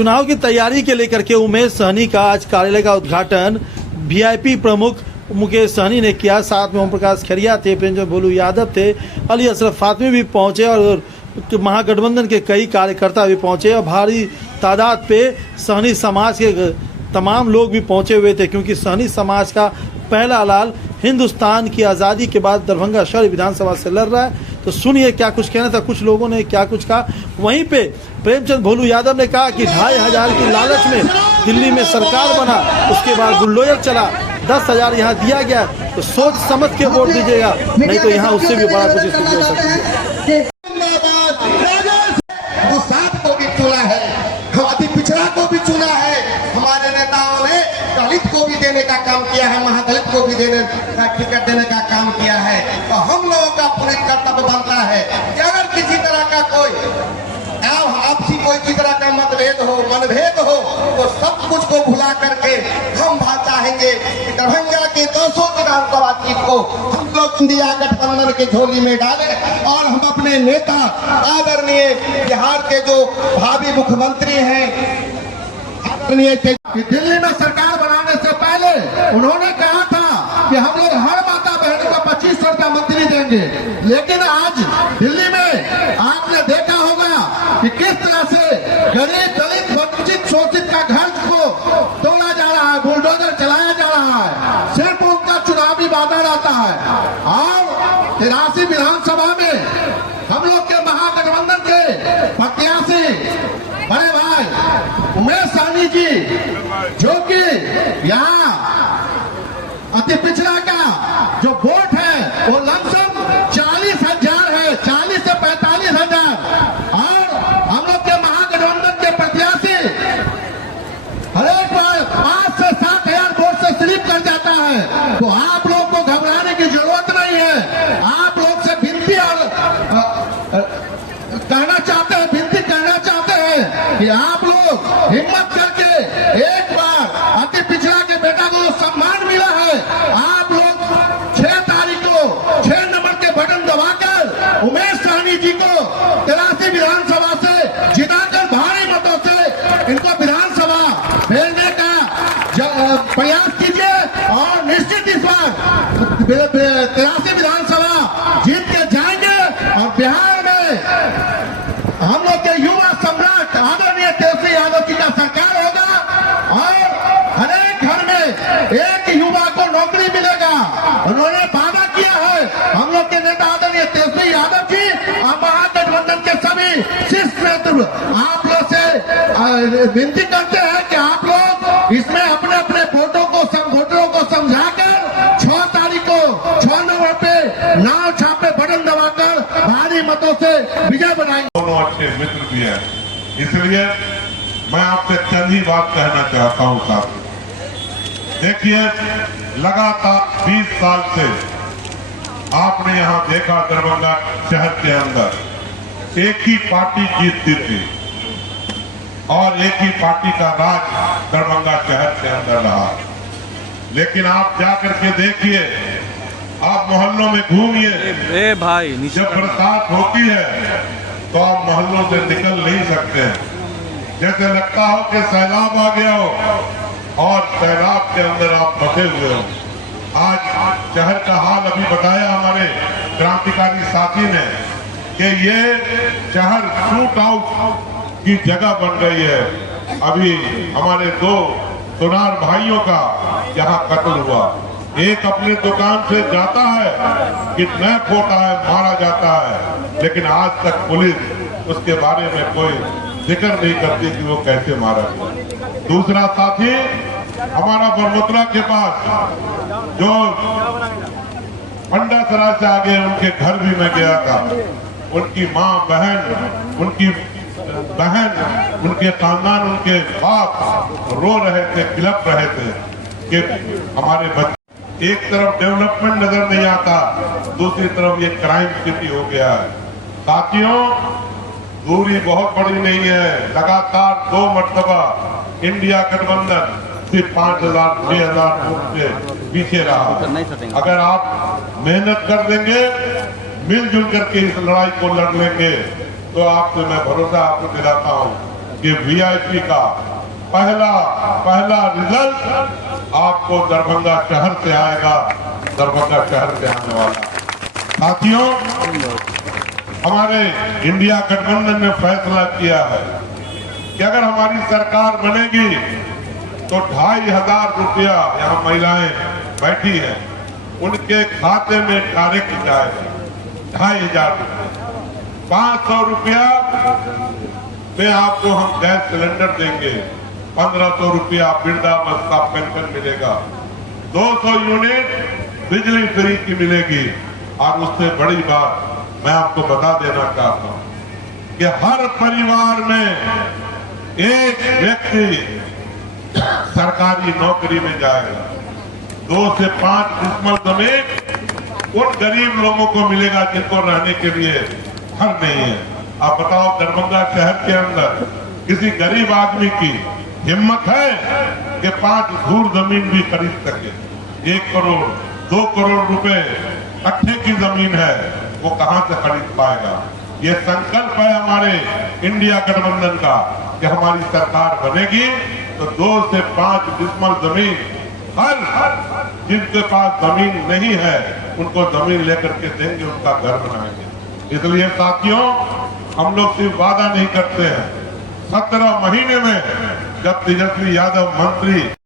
चुनाव की तैयारी के लेकर के उमेश सहनी का आज कार्यालय का उद्घाटन वीआईपी प्रमुख मुकेश सहनी ने किया। साथ में ओम प्रकाश खैरिया थे, प्रेमचंद भोलू यादव थे, अली अशरफ फातमी भी पहुंचे और महागठबंधन के कई कार्यकर्ता भी पहुंचे और भारी तादाद पे सहनी समाज के तमाम लोग भी पहुंचे हुए थे, क्योंकि सहनी समाज का पहला लाल हिंदुस्तान की आज़ादी के बाद दरभंगा शहर विधानसभा से लड़ रहा है। तो सुनिए क्या कुछ कहना था, कुछ लोगों ने क्या कुछ कहा। वहीं पे प्रेमचंद भोलू यादव ने कहा कि 2500 की लालच में दिल्ली में सरकार बना, उसके बाद बुलडोजर चला, 10,000 यहाँ दिया गया, तो सोच समझ के वोट दीजिएगा, नहीं तो यहाँ उससे भी बड़ा कुछ स्थिति हो सकती है। को भी चुना है, अति पिछड़ा को भी चुना है, हमारे नेताओं ने दलित को भी देने का काम किया है, महादलित को भी देने का टिकट देने का काम किया है। तो हम लोगों का पूरी कर्तव्य बनता है कि अगर किसी तरह का आपसी कोई किसी तरह का मनभेद हो तो सब कुछ को भुला करके हम चाहेंगे कि दरभंगा के 200 विधानसभा सीट को हम लोग इंडिया गठबंधन के झोली में डालें और हम अपने नेता आदरणीय बिहार के जो भावी मुख्यमंत्री हैं कि दिल्ली में सरकार बनाने से पहले उन्होंने कहा था कि हम लोग हर माता बहन को 2500 रुपया मंथली देंगे, लेकिन आज दिल्ली में आपने देखा होगा कि किस तरह से गरीब दलित वंचित शोषित का घर को तोड़ा जा रहा है, बुलडोजर चलाया जा रहा है, सिर्फ उनका चुनावी वादा रहता है। और 83 विधानसभा में हम लोग के महागठबंधन के प्रत्याशी बड़े भाई उमेश सहनी जी, जो कि यहाँ अति पिछड़ा का जो वोट है वो लमसम 40,000 है, 40 से 45,000। और हम लोग के महागठबंधन के प्रत्याशी हर एक बार 5 से 7,000 वोट से स्लिप कर जाता है। तो आप लोग को घबराने की जरूरत नहीं है। आप लोग से विनती और कहना चाहते हैं कि आप लोग हिम्मत करके एक बार अति पिछड़ा के बेटा को सम्मान मिला है, आप लोग 6 तारीख को 6 नंबर के बटन दबाकर उमेश सहनी जी को 83 विधानसभा से जिताकर भारी मतों से इनको विधानसभा भेजने का प्रयास कीजिए और निश्चित इस बार 83 विधानसभा जीत के जाएंगे और बिहार में हम लोग के युवा सम्राट आदरणीय तेजस्वी यादव जी का सरकार होगा और हर एक घर में एक युवा को नौकरी मिलेगा। उन्होंने वादा किया है। हम लोग के नेता आदरणीय तेजस्वी यादव जी और महागठबंधन के सभी शीर्ष नेतृत्व आप लोग से विनती करते हैं कि आप लोग इसमें अपने अपने वोटरों को समझाकर 6 तारीख को 6 नंबर पे नाम छापे बटन दबाकर भारी मतों से विजय बनाएंगे। दोनों अच्छे मित्र भी हैं, इसलिए मैं आपसे चंद ही बात कहना चाहता हूं साहब। देखिए, लगातार 20 साल से आपने यहां देखा दरभंगा शहर के अंदर एक ही पार्टी जीतती थी और एक ही पार्टी का राज दरभंगा शहर के अंदर रहा। लेकिन आप जाकर के देखिए, आप मोहल्लों में घूमिए, जब बरसात होती है तो आप मोहल्लों से निकल नहीं सकते हैं, जैसे लगता हो कि सैलाब आ गया हो और सैलाब के अंदर आप फंसे हुए हो। आज शहर का हाल अभी बताया हमारे क्रांतिकारी साथी ने कि ये शहर शूट आउट की जगह बन गई है। अभी हमारे 2 सुनार भाइयों का यहाँ कत्ल हुआ, एक अपने दुकान से जाता है, किडनैप होता है, मारा जाता है, लेकिन आज तक पुलिस उसके बारे में कोई जिक्र नहीं करती कि वो कैसे मारा गया। दूसरा साथी हमारा बरमुतला के पास जो पंडासराय से आगे उनके घर भी मैं गया था, उनकी माँ उनके खानदान, उनके बाप रो रहे थे, बिलख रहे थे कि हमारे बच्चे। एक तरफ डेवलपमेंट नजर नहीं आता, दूसरी तरफ ये क्राइम सिटी हो गया है। साथियों, दूरी बहुत बड़ी नहीं है। लगातार 2 मरतबा इंडिया गठबंधन सिर्फ 5,000-6,000 वोट से पीछे रहा। अगर आप मेहनत कर देंगे, मिलजुल करके इस लड़ाई को लड़ लेंगे, तो आपसे मैं भरोसा आपको दिलाता हूँ कि वीआईपी का पहला रिजल्ट आपको दरभंगा शहर से आएगा, दरभंगा शहर से आने वाला। साथियों, हमारे इंडिया गठबंधन ने फैसला किया है कि अगर हमारी सरकार बनेगी तो 2500 रुपया, यहाँ महिलाएं बैठी हैं, उनके खाते में डायरेक्ट जाएगा 2500 रुपया। 500 रुपया में आपको हम गैस सिलेंडर देंगे, 1500 रुपया वृद्धावस्था पेंशन मिलेगा, 200 यूनिट बिजली फ्री की मिलेगी। और उससे बड़ी बात मैं आपको बता देना चाहता हूं कि हर परिवार में एक व्यक्ति सरकारी नौकरी में जाएगा। 2 से 5 डिसमल जमीन उन गरीब लोगों को मिलेगा जिनको रहने के लिए घर नहीं है। आप बताओ, दरभंगा शहर के अंदर किसी गरीब आदमी की हिम्मत है कि 5 धूर जमीन भी खरीद सके? 1 करोड़ 2 करोड़ रुपए कट्ठे की जमीन है, वो कहां से खरीद पाएगा? ये संकल्प है हमारे इंडिया गठबंधन का कि हमारी सरकार बनेगी तो 2 से 5 डिसमल जमीन हर जिनके पास जमीन नहीं है उनको जमीन लेकर के देंगे, उनका घर बनाएंगे। इसलिए साथियों, हम लोग सिर्फ वादा नहीं करते हैं। 17 महीने में जब तेजस्वी यादव मंत्री